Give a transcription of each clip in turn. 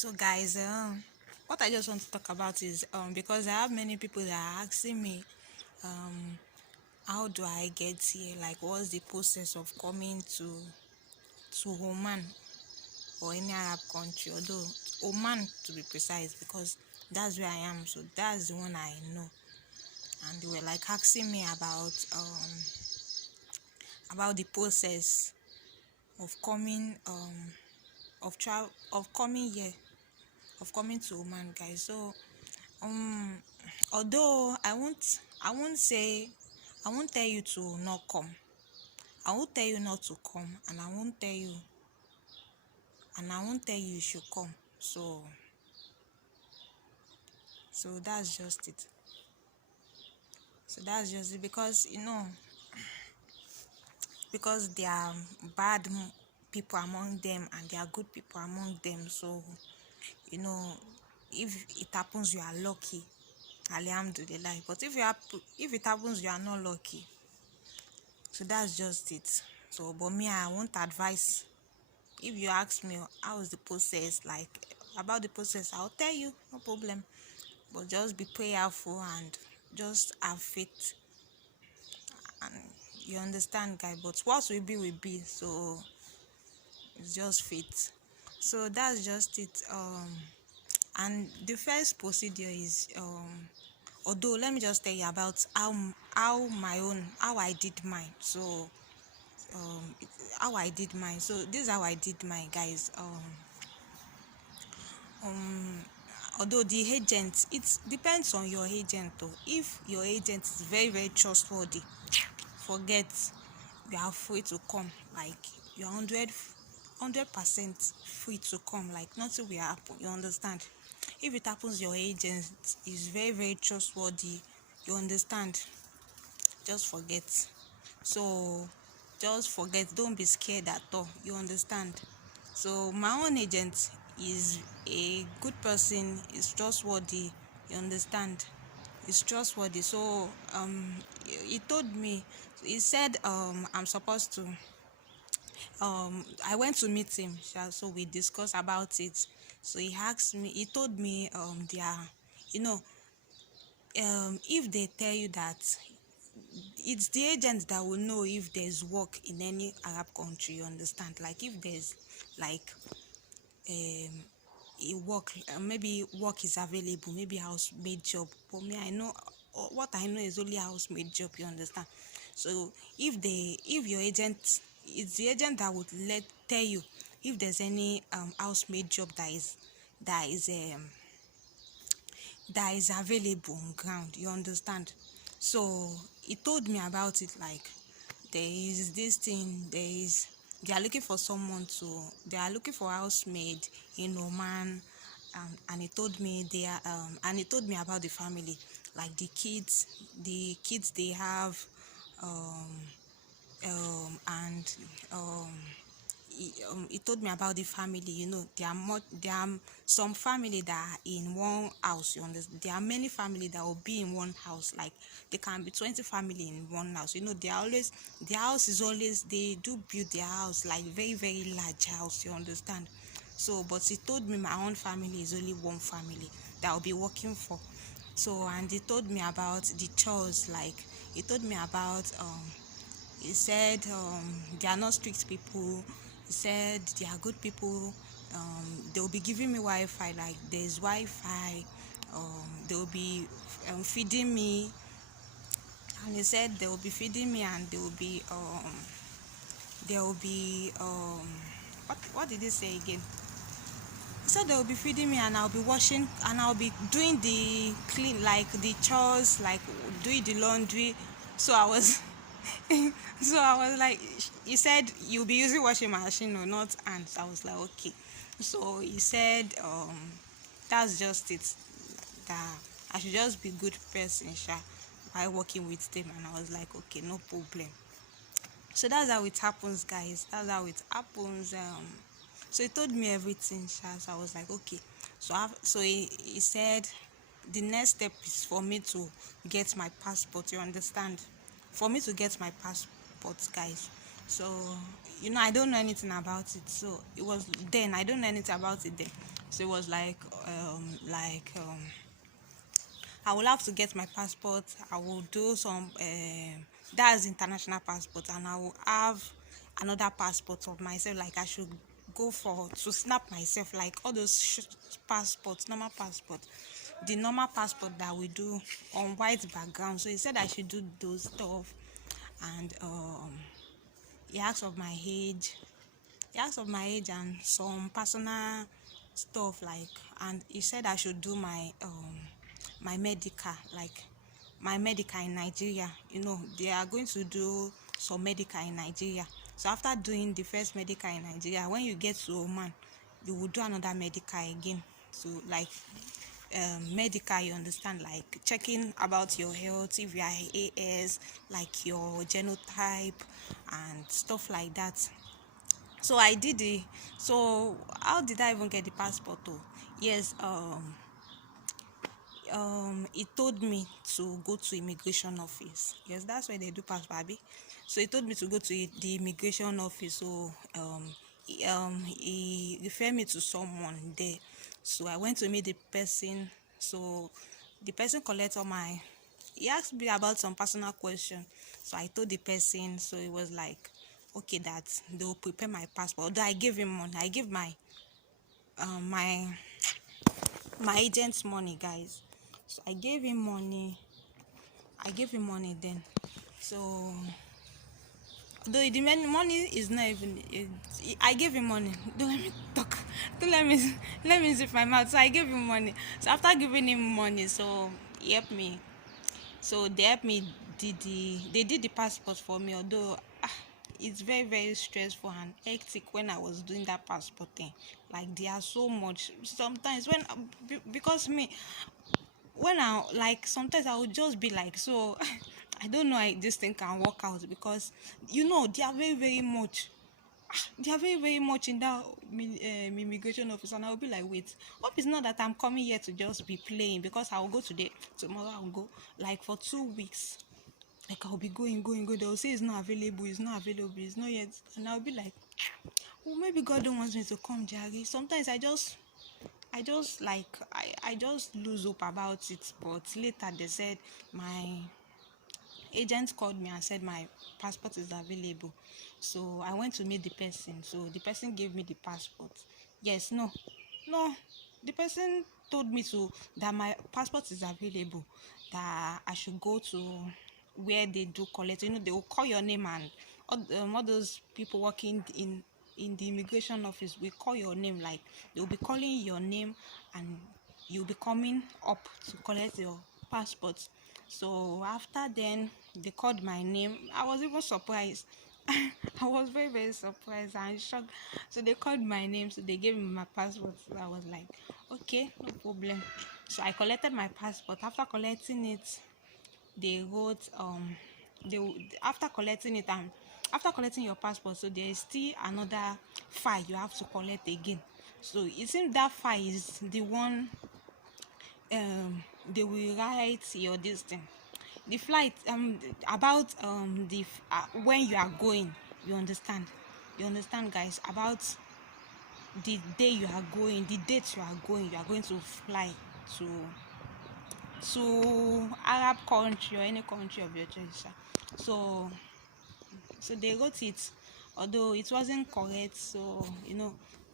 So guys, what I just want to talk about is because I have many people that are asking me how do I get here, like what's the process of coming to Oman or any Arab country, although Oman to be precise, because that's where I am, so that's the one I know. And they were like asking me about the process of coming of coming here, of coming to Oman, guys. So um although I won't tell you to not come. I won't tell you not to come, and I won't tell you you should come. So that's just it. So that's just it, because because there are people among them and there are good people among them. So you know if it happens you are lucky, alhamdulillah. But if it happens you are not lucky, so that's just it. So but me, I won't advise. If you ask me how is the process, like about the process, I'll tell you, no problem. But just be prayerful and just have faith, and you understand, guy. But what will be. So it's just faith. So that's just it. And the first procedure is although let me just tell you about how I did mine. So how I did mine. So this is how I did mine, guys. Um Although the agent, it depends on your agent though. If your agent is very trustworthy, forget, you are free to come. Like you're 100% free to come, like nothing will happen, you understand. If it happens your agent is very trustworthy, you understand, just forget. So just forget, don't be scared at all, you understand. So my own agent is a good person, is trustworthy, you understand, is trustworthy. So he told me, he said I'm supposed to I went to meet him, so we discussed about it. So he asked me, he told me they are, you know if they tell you that, it's the agent that will know if there's work in any Arab country, you understand. Like if there's like um a work, maybe work is available, maybe housemaid job. For me, I know, what I know is only housemaid job, you understand. So if your agent, it's the agent that would tell you if there's any housemaid job that is um that is available on ground, you understand. So he told me about it, like there is this thing, they are looking for they are looking for housemaid in Oman. And he told me they are and he told me about the family, like the kids they have, um and he told me about the family. There are some family that are in one house, you understand. There are many family that will be in one house, like there can be 20 family in one house. They are always, their house is always, they do build their house like very large house, you understand. So but he told me my own family is only one family that I'll be working for. So and he told me about the chores, like he told me about he said they are not strict people. He said they are good people. They will be giving me Wi-Fi, like there's Wi-Fi. They will be feeding me, and he said they will be feeding me, and what did he say again? He said they will be feeding me, and I'll be washing, and I'll be doing the clean, like the chores, like doing the laundry. So I was so I was like, he said you'll be using washing machine or not hands. I was like, okay. So he said that's just it, that I should just be good person, while working with them. And I was like, okay, no problem. So that's how it happens, guys. That's how it happens. So he told me everything, so I was like, okay. So he said the next step is for me to get my passport, you understand, for me to get my passport, guys. So I don't know anything about it. So it was then I don't know anything about it then. So it was I will have to get my passport. I will do some that's international passport, and I will have another passport of myself. Like I should go for to snap myself, like all those passports, normal passport, the normal passport that we do on white background. So he said I should do those stuff, and he asked of my age. He asked of my age and some personal stuff, like, and he said I should do my medical, like my medical in Nigeria. They are going to do some medical in Nigeria. So after doing the first medical in Nigeria, when you get to Oman, you will do another medical again. So like medical, you understand, like checking about your health, if you are AS, like your genotype and stuff like that. So I did it. So how did I even get the passport? Oh, yes. He told me to go to immigration office. Yes, that's where they do passport, abi. So he told me to go to the immigration office. So he referred me to someone there. So I went to meet the person. So the person collected all my. He asked me about some personal question. So I told the person. So it was like, okay, that they will prepare my passport. Although I gave him money. I gave my my agent's money, guys. So I gave him money. Then. So though the money is not even I gave him money. Don't let me talk. Don't let me zip my mouth. So I gave him money. So after giving him money, so he helped me. So they helped me they did the passport for me, although it's very very stressful and hectic when I was doing that passport thing. Like there are so much sometimes when because me when I like sometimes I would just be like, so I don't know how this thing can work out, because they are very very much. They are very very much in that immigration office, and I'll be like, wait, hope it's not that I'm coming here to just be playing, because I'll go today, tomorrow I'll go, like for 2 weeks, like I'll be going. They'll say it's not available, it's not yet, and I'll be like, well, maybe God don't want me to come, Jerry. Sometimes I just lose hope about it. But later they said my agent called me and said my passport is available. So I went to meet the person. So the person gave me the passport. Yes, no. The person told me to that my passport is available, that I should go to where they do collect. They will call your name, and all those people working in the immigration office will call your name. Like they'll be calling your name, and you'll be coming up to collect your passport. So after then, they called my name. I was even surprised. I was very very surprised and shocked. So they called my name. So they gave me my passport. So I was like, okay, no problem. So I collected my passport. After collecting it, they wrote they after collecting it, and after collecting your passport, so there is still another file you have to collect again. So it seems that file is the one they will write your this thing, the flight, about the when you are going, you understand, guys, about the day you are going, the date you are going to fly to Arab country or any country of your choice. So they wrote it, although it wasn't correct. So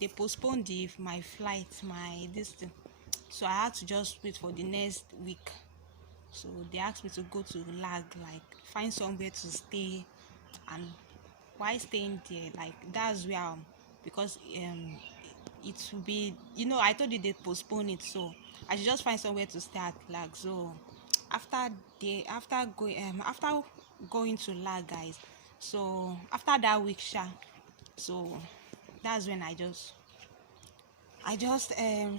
they postponed my flight, my this thing. So I had to just wait for the next week. So they asked me to go to lag, like find somewhere to stay, and while staying there, like that's where because it will be, I told you they postpone it, so I should just find somewhere to stay at lag. So after going to lag, guys, so after that week, so that's when I just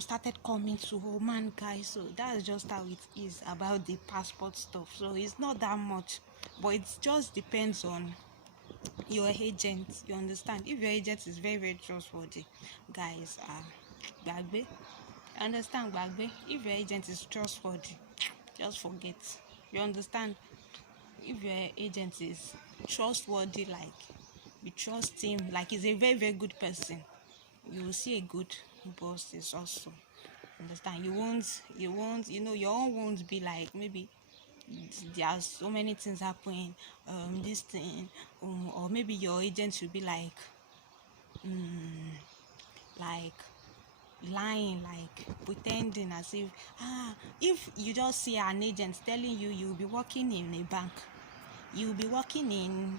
started coming to Oman, guys. So that's just how it is about the passport stuff. So it's not that much, but it just depends on your agent. You understand? If your agent is very very trustworthy, guys, Bagbe, understand, Bagbe. If your agent is trustworthy, just forget. You understand? If your agent is trustworthy, like you trust him, like he's a very very good person, you will see a good boss is also. Understand? You won't, your own won't be like, maybe there are so many things happening, this thing, or maybe your agent will be like lying, like pretending as if, if you just see an agent telling you you'll be working in a bank, you'll be working in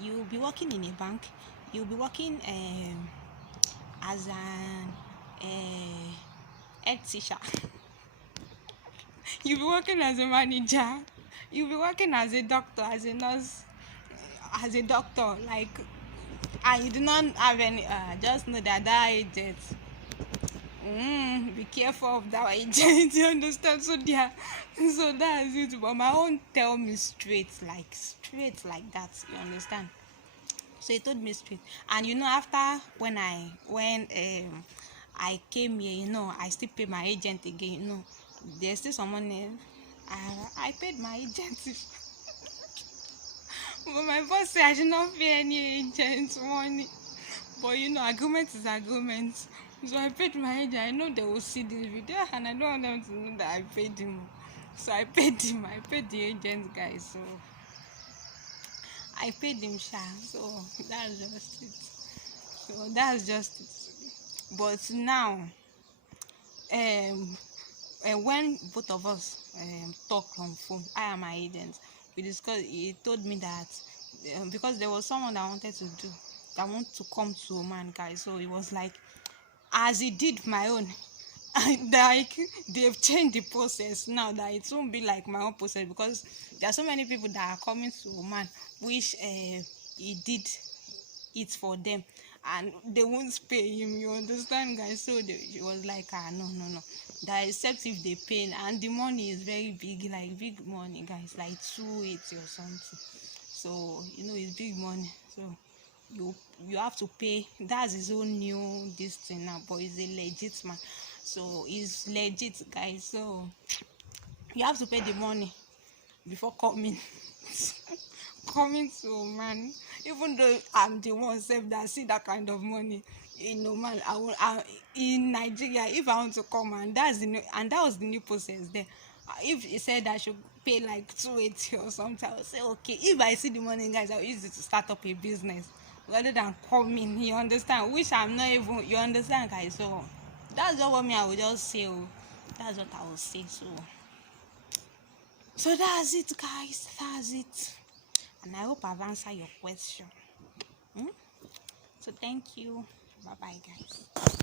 you'll be working in a bank, you'll be working as an head teacher, you'll be working as a manager, you'll be working as a doctor, as a nurse, as a doctor, like, and you do not have any, just know that that agent, be careful of that agent. You understand? So there, so that's it. But my own tell me straight like that. You understand? So he told me straight. And after when I came here, I still pay my agent again. There's still some money. I paid my agent. But my boss said I should not pay any agent money. But argument is argument. So I paid my agent. I know they will see this video, and I don't want them to know that I paid him. So I paid him. I paid the agent guy. So I paid him, sha. So that's just it. But now, when both of us talk on phone, I and my agent, we discussed. He told me that because there was someone that want to come to Oman, guys. So it was like, as he did my own, like, they've changed the process now, that it won't be like my own process, because there are so many people that are coming to Oman, which he did it for them, and they won't pay him. You understand, guys? So it was like, no, that except if they pay, and the money is very big, like big money, guys, like 280 or something. So it's big money. So you have to pay. That's his own new this thing now, but he's a legit man. So he's legit, guys. So you have to pay the money before coming to Oman. Even though I'm the one self that see that kind of money in Oman, in Nigeria, if I want to come, and that was the new process there. If he said I should pay like 280 or something, I would say okay. If I see the money, guys, I'll use it to start up a business rather than coming. You understand? Which I'm not even. You understand, guys? So that's just what I would just say. That's what I will say. So that's it, guys. That's it. And I hope I've answered your question. So thank you. Bye bye, guys.